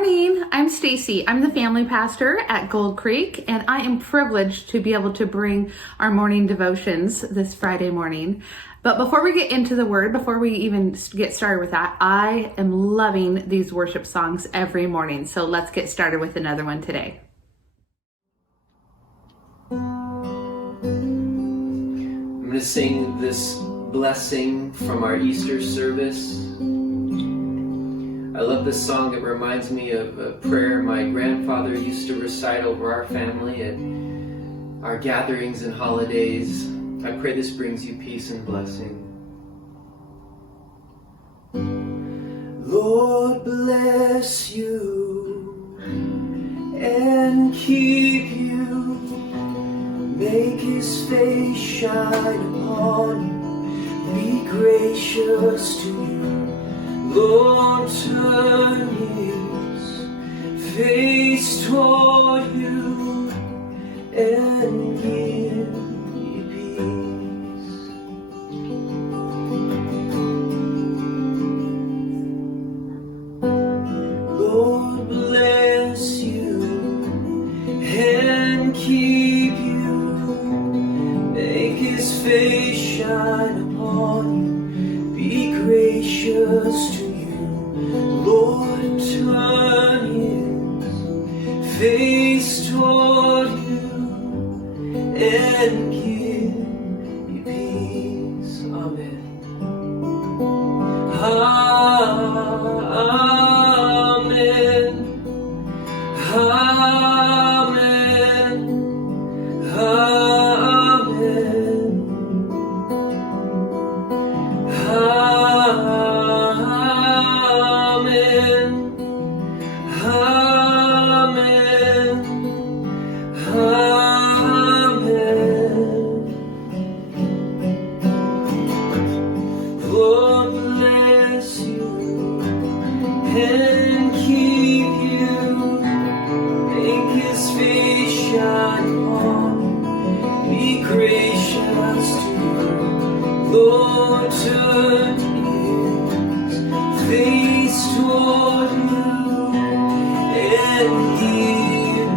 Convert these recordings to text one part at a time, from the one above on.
morning. I'm Stacy. I'm the family pastor at Gold Creek, and I am privileged to be able to bring our morning devotions this Friday morning. But before we get into the word, before we even get started with that, I am loving these worship songs every morning. So let's get started with another one today. I'm going to sing this blessing from our Easter service. I love this song. It reminds me of a prayer my grandfather used to recite over our family at our gatherings and holidays. I pray this brings you peace and blessing. Lord bless you and keep you, make his face shine upon you, be gracious to you. Lord turn his face toward you and give you peace. Lord bless you and keep you, make his face shine upon you, be gracious to you. Lord turn his face toward you and give you peace. Amen. Amen. Amen. Amen. Amen. Lord bless you and keep you, make his face shine upon you, be gracious to you. Lord turn his face toward you and give you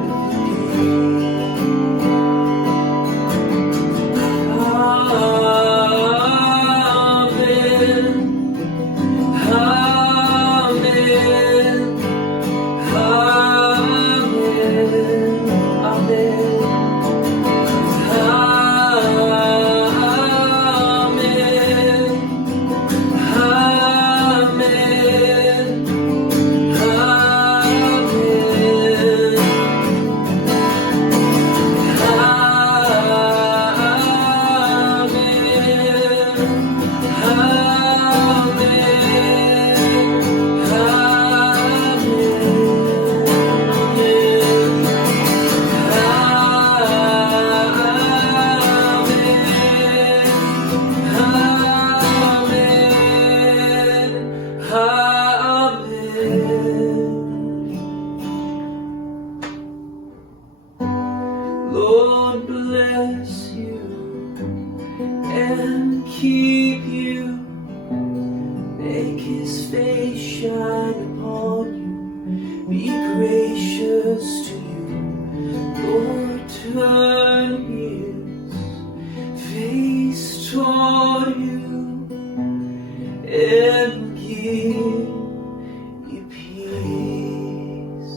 Lord bless you and keep you, make his face shine upon you, be gracious to you. Lord turn his face toward you and give you peace.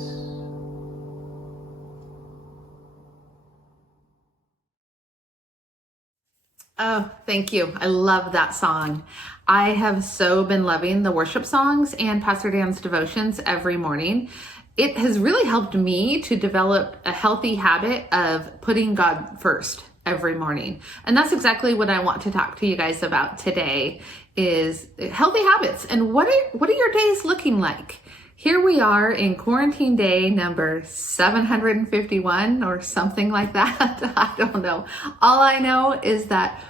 Oh, thank you. I love that song. I have so been loving the worship songs and Pastor Dan's devotions every morning. It has really helped me to develop a healthy habit of putting God first every morning. And that's exactly what I want to talk to you guys about today is healthy habits. And what are your days looking like? Here we are in quarantine day number 751 or something like that. I don't know. All I know is that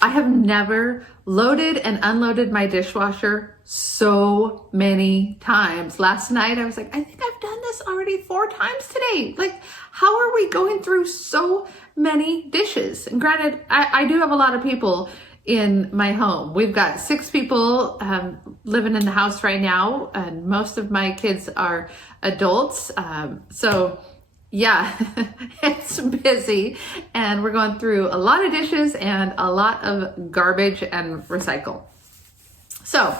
I have never loaded and unloaded my dishwasher so many times. Last night I was like, I think I've done this already 4 times today. Like, how are we going through so many dishes? And granted, I do have a lot of people in my home. We've got 6 people living in the house right now, and most of my kids are adults. So yeah, it's busy, and we're going through a lot of dishes and a lot of garbage and recycle. So,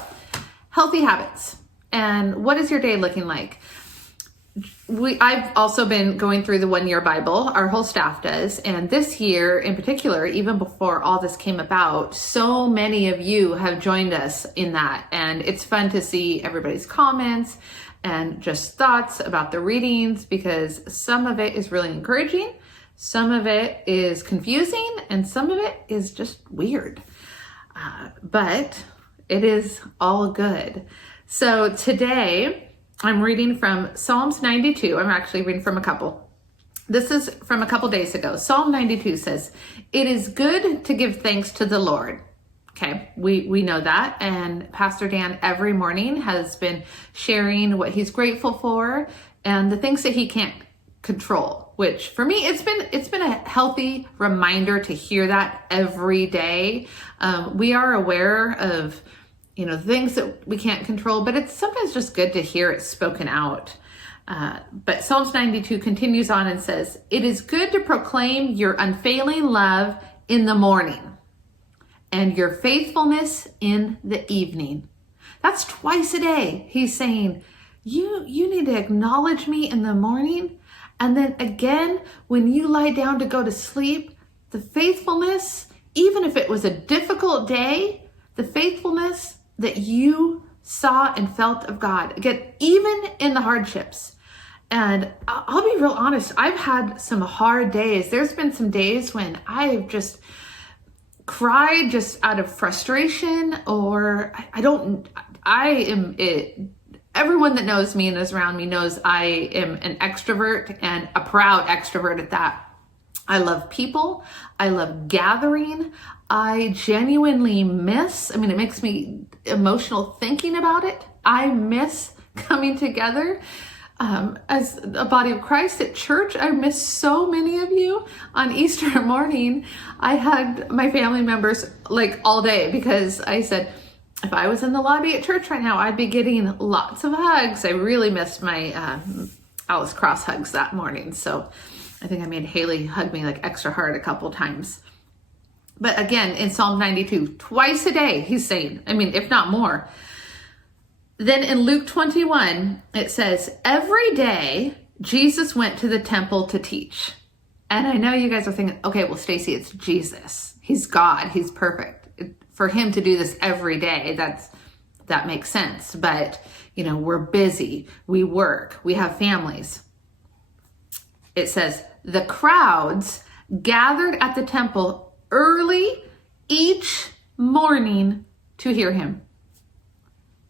healthy habits. And what is your day looking like? I've also been going through the 1-year Bible. Our whole staff does. And this year in particular, even before all this came about, so many of you have joined us in that. And it's fun to see everybody's comments and just thoughts about the readings, because some of it is really encouraging, some of it is confusing, and some of it is just weird. But it is all good. So today I'm reading from Psalms 92. I'm actually reading from a couple. This is from a couple days ago. Psalm 92 says, "It is good to give thanks to the Lord." Okay, we know that. And Pastor Dan every morning has been sharing what he's grateful for and the things that he can't control, which for me, it's been a healthy reminder to hear that every day. We are aware of, things that we can't control, but it's sometimes just good to hear it spoken out. But Psalms 92 continues on and says, "It is good to proclaim your unfailing love in the morning and your faithfulness in the evening." That's twice a day. He's saying, you need to acknowledge me in the morning. And then again, when you lie down to go to sleep, the faithfulness, even if it was a difficult day, the faithfulness that you saw and felt of God. Again, even in the hardships. And I'll be real honest, I've had some hard days. There's been some days when I've just cried just out of frustration, or everyone that knows me and is around me knows I am an extrovert, and a proud extrovert at that. I love people. I love gathering. I genuinely it makes me emotional thinking about it. I miss coming together as a body of Christ at church. I miss so many of you. On Easter morning, I hugged my family members like all day, because I said, if I was in the lobby at church right now, I'd be getting lots of hugs. I really missed my Alice Cross hugs that morning. So I think I made Haley hug me like extra hard a couple times. But again, in Psalm 92, twice a day, he's saying, if not more. Then in Luke 21, it says, every day Jesus went to the temple to teach. And I know you guys are thinking, okay, well, Stacy, it's Jesus. He's God. He's perfect. For him to do this every day, that makes sense. But, we're busy. We work. We have families. It says, the crowds gathered at the temple early each morning to hear him.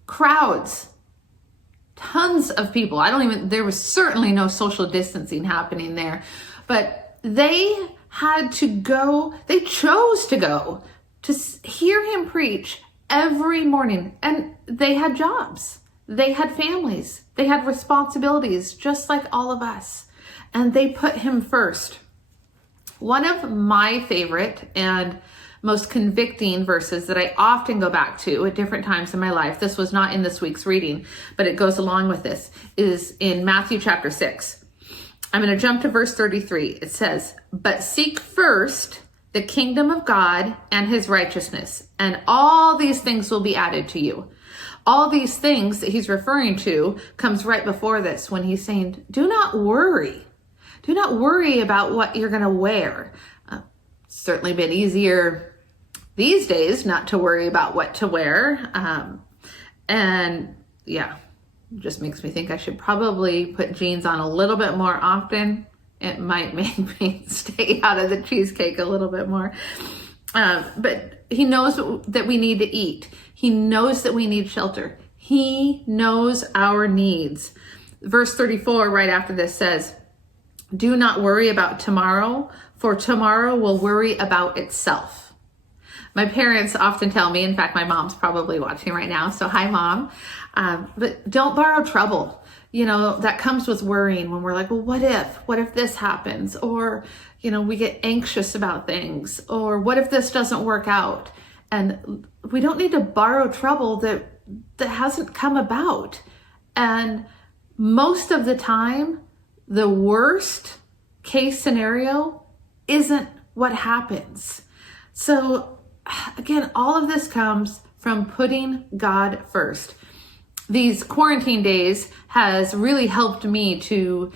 Crowds, tons of people. There was certainly no social distancing happening there, but they chose to go to hear him preach every morning. And they had jobs, they had families, they had responsibilities, just like all of us. And they put him first. One of my favorite and most convicting verses that I often go back to at different times in my life, this was not in this week's reading, but it goes along with this, is in Matthew chapter 6. I'm going to jump to verse 33. It says, "But seek first the kingdom of God and his righteousness, and all these things will be added to you." All these things that he's referring to comes right before this, when he's saying, do not worry. Do not worry about what you're going to wear. Certainly been easier these days not to worry about what to wear. And yeah, it just makes me think I should probably put jeans on a little bit more often. It might make me stay out of the cheesecake a little bit more. But he knows that we need to eat. He knows that we need shelter. He knows our needs. Verse 34 right after this says, "Do not worry about tomorrow, for tomorrow will worry about itself." My parents often tell me, in fact, my mom's probably watching right now, so hi, Mom. But don't borrow trouble. That comes with worrying, when we're like, well, what if this happens? Or, we get anxious about things, or what if this doesn't work out? And we don't need to borrow trouble that hasn't come about. And most of the time, the worst case scenario isn't what happens. So again, all of this comes from putting God first. These quarantine days has really helped me to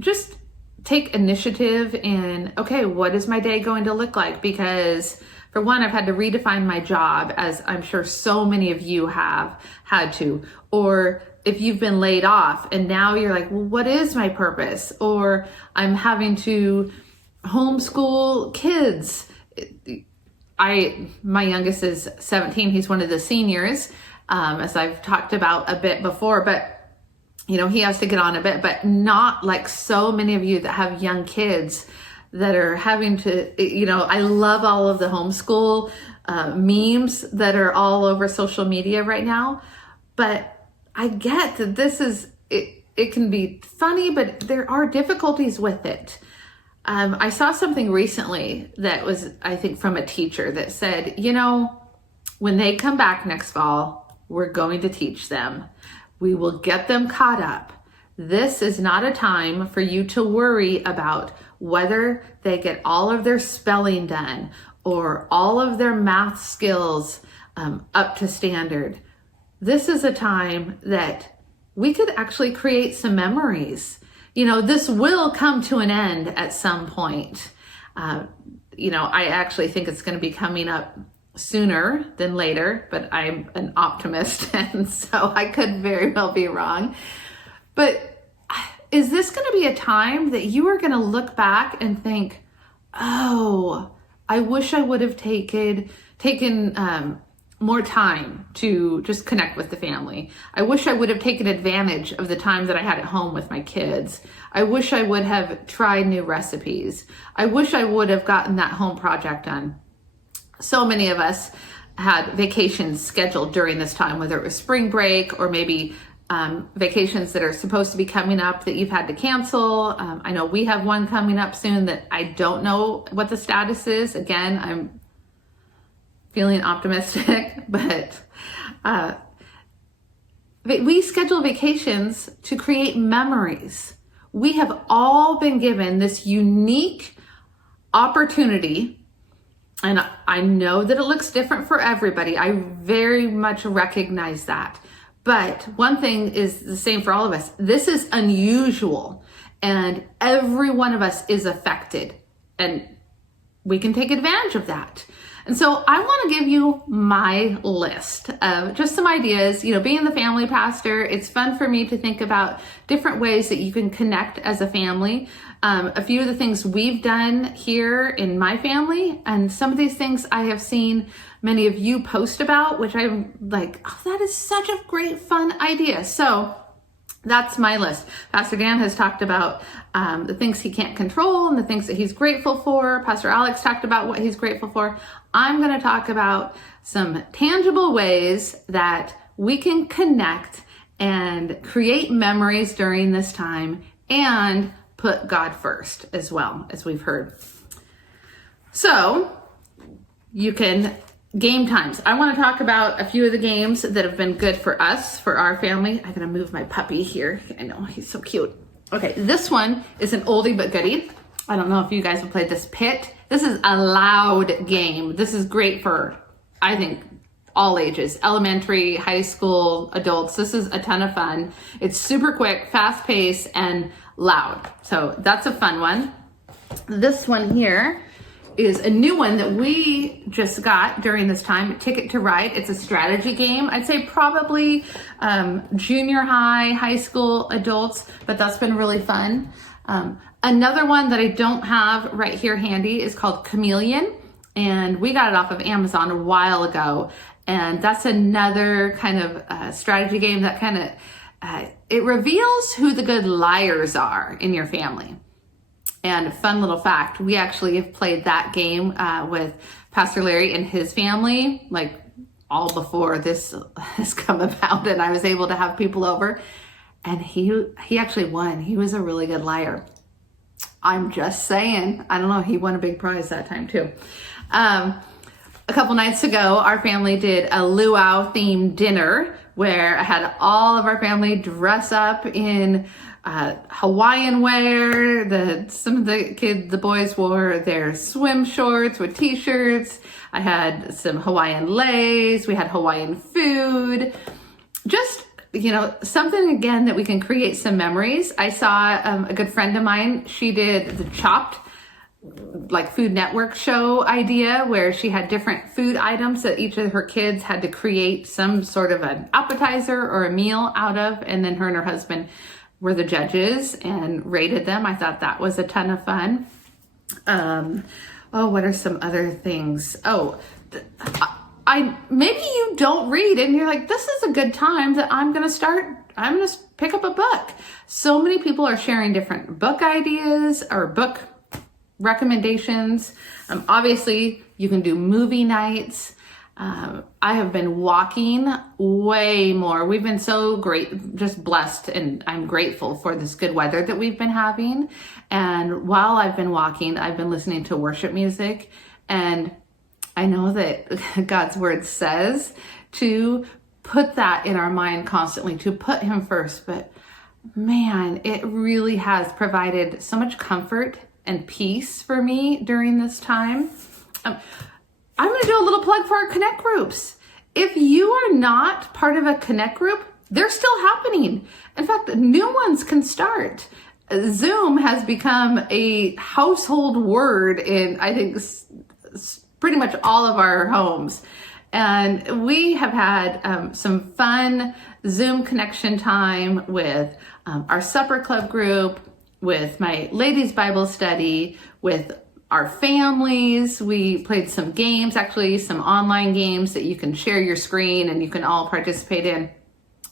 just take initiative in, okay, what is my day going to look like? Because for one, I've had to redefine my job, as I'm sure so many of you have had to. Or if you've been laid off and now you're like, well, what is my purpose? Or I'm having to homeschool kids. My youngest is 17. He's one of the seniors, as I've talked about a bit before, but he has to get on a bit, but not like so many of you that have young kids that are having to, I love all of the homeschool memes that are all over social media right now, but I get that this is, it can be funny, but there are difficulties with it. I saw something recently that was, I think, from a teacher that said, when they come back next fall, we're going to teach them. We will get them caught up. This is not a time for you to worry about whether they get all of their spelling done or all of their math skills up to standard. This is a time that we could actually create some memories. This will come to an end at some point. I actually think it's going to be coming up sooner than later, but I'm an optimist, and so I could very well be wrong. But is this going to be a time that you are going to look back and think, oh, I wish I would have taken more time to just connect with the family. I wish I would have taken advantage of the time that I had at home with my kids. I wish I would have tried new recipes. I wish I would have gotten that home project done. So many of us had vacations scheduled during this time, whether it was spring break or maybe vacations that are supposed to be coming up that you've had to cancel. I know we have one coming up soon that I don't know what the status is. Again, I'm feeling optimistic, but we schedule vacations to create memories. We have all been given this unique opportunity. And I know that it looks different for everybody. I very much recognize that. But one thing is the same for all of us. This is unusual, and every one of us is affected, and we can take advantage of that. And so I want to give you my list of just some ideas. Being the family pastor, it's fun for me to think about different ways that you can connect as a family. A few of the things we've done here in my family, and some of these things I have seen many of you post about, which I'm like, oh, that is such a great fun idea. So that's my list. Pastor Dan has talked about the things he can't control and the things that he's grateful for. Pastor Alex talked about what he's grateful for. I'm going to talk about some tangible ways that we can connect and create memories during this time and put God first as well, as we've heard. So you can game times. I want to talk about a few of the games that have been good for us, for our family. I'm going to move my puppy here. I know, he's so cute. Okay, this one is an oldie but goodie. I don't know if you guys have played this, Pit. This is a loud game. This is great for, I think, all ages, elementary, high school, adults. This is a ton of fun. It's super quick, fast paced, and loud. So that's a fun one. This one here is a new one that we just got during this time, Ticket to Ride. It's a strategy game. I'd say probably junior high, high school, adults, but that's been really fun. Another one that I don't have right here handy is called Chameleon, and we got it off of Amazon a while ago. And that's another kind of strategy game that kind of, it reveals who the good liars are in your family. And a fun little fact, we actually have played that game with Pastor Larry and his family, like all before this has come about, and I was able to have people over, and he actually won. He was a really good liar. I'm just saying. I don't know, he won a big prize that time too. A couple nights ago, our family did a luau themed dinner where I had all of our family dress up in Hawaiian wear. Some of the boys wore their swim shorts with t-shirts. I had some Hawaiian leis. We had Hawaiian food. Just, something again that we can create some memories. I saw a good friend of mine. She did the Chopped, like Food Network show idea where she had different food items that each of her kids had to create some sort of an appetizer or a meal out of, and then her and her husband were the judges and rated them. I thought that was a ton of fun. What are some other things? Maybe you don't read and you're like, this is a good time that I'm going to pick up a book. So many people are sharing different book ideas or book recommendations. Obviously you can do movie nights. I have been walking way more. We've been so just blessed, and I'm grateful for this good weather that we've been having. And while I've been walking, I've been listening to worship music, and I know that God's word says to put that in our mind constantly, to put him first. But man, it really has provided so much comfort and peace for me during this time. I'm going to do a little plug for our Connect groups. If you are not part of a Connect group, they're still happening. In fact, new ones can start. Zoom has become a household word in, I think, pretty much all of our homes. And we have had some fun Zoom connection time with our supper club group, with my ladies' Bible study, with our families. We played some games, actually some online games that you can share your screen and you can all participate in.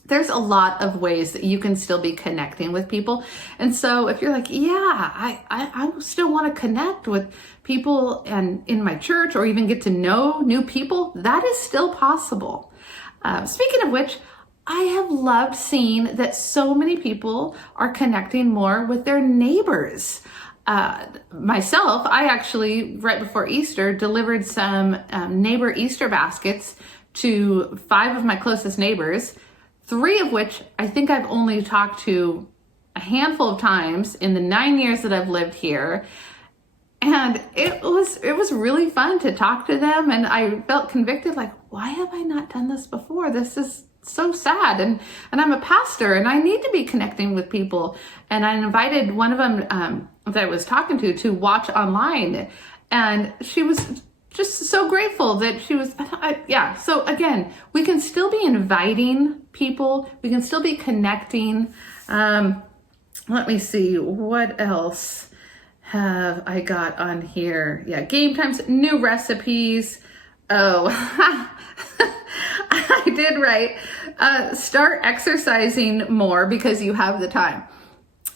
There's a lot of ways that you can still be connecting with people. And so if you're like, I still want to connect with people and in my church, or even get to know new people, that is still possible. Speaking of which, I have loved seeing that so many people are connecting more with their neighbors. Myself, I actually, right before Easter, delivered some neighbor Easter baskets to 5 of my closest neighbors, 3 of which I think I've only talked to a handful of times in the 9 years that I've lived here. And it was really fun to talk to them, and I felt convicted, like, why have I not done this before? This is so sad, and I'm a pastor and I need to be connecting with people. And I invited one of them that I was talking to watch online, and she was just so grateful that she was, so again, we can still be inviting people, we can still be connecting. Let me see, what else have I got on here? Game times, new recipes. I did write, start exercising more because you have the time.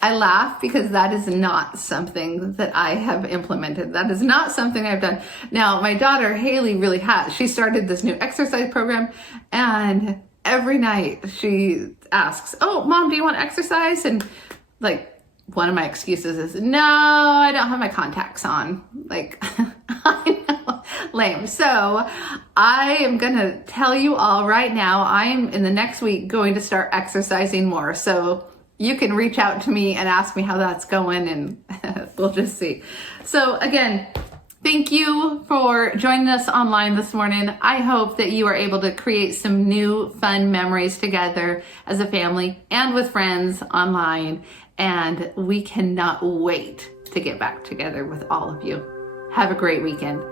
I laugh because that is not something that I have implemented. That is not something I've done. Now, my daughter, Haley, really has. She started this new exercise program, and every night she asks, oh, Mom, do you want to exercise? And like, one of my excuses is, no, I don't have my contacts on. Like, I know, lame. So I am going to tell you all right now, I'm in the next week going to start exercising more. So you can reach out to me and ask me how that's going, and we'll just see. So again, thank you for joining us online this morning. I hope that you are able to create some new fun memories together as a family and with friends online. And we cannot wait to get back together with all of you. Have a great weekend.